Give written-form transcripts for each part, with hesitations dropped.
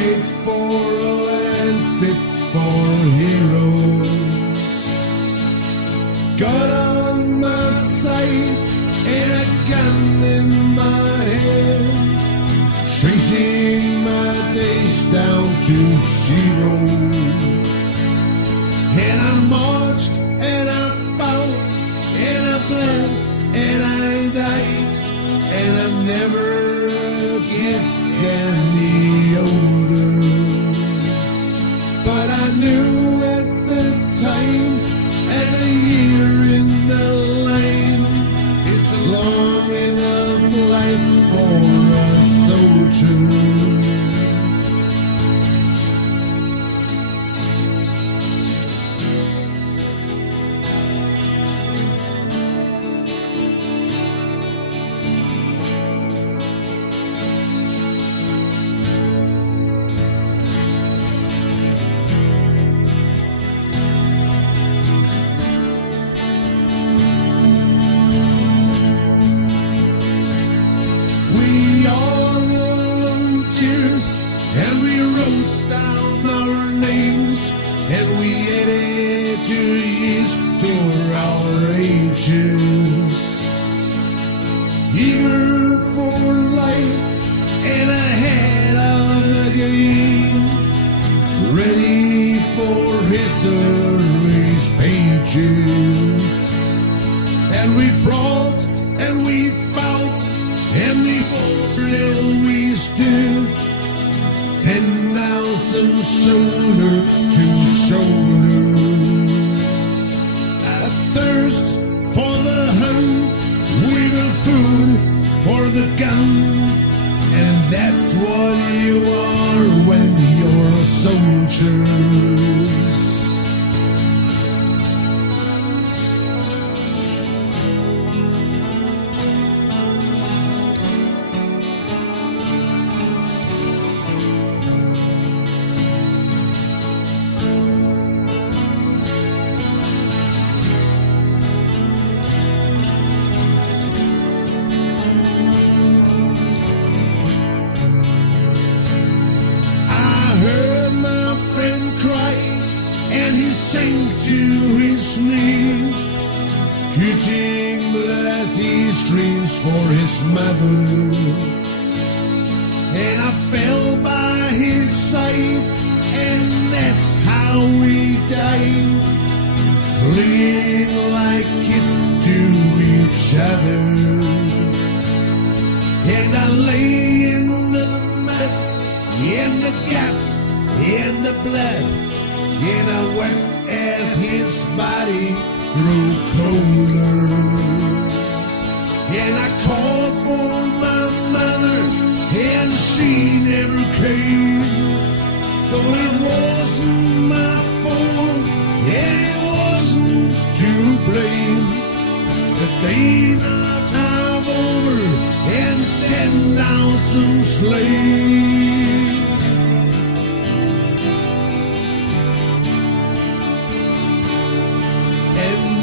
fight for a land fit for heroes. Got on my side and a gun in my hand, tracing my days down to zero. And I marched and I fought and I bled and I died, and I never get any older. But I knew at the time and the year in the line, it's a long enough life for a soldier. We all volunteered and we wrote down our names, and we added 2 years to our ages. Eager for life and ahead of the game, ready for history's pages. And we brought and we fought and we fought till we stood, 10,000 shoulder to shoulder. A thirst for the hunt, with the food for the gun, and that's what you are when you're soldiers. And he sank to his knees, catching blood as he screams for his mother. And I fell by his side, and that's how we died, clinging like kids to each other. And I lay in the mud, in the guts, in the blood, and I wept as his body grew colder. And I called for my mother, and she never came. So it wasn't my fault, and it wasn't to blame. The day not over, and 10,000 slain.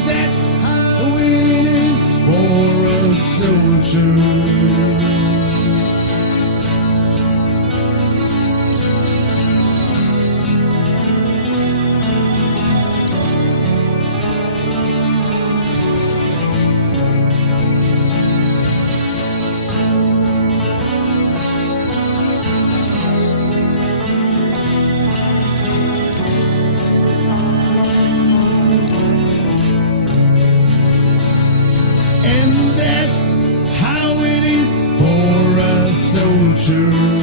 That's how it is for a soldier. And that's how it is for a soldier.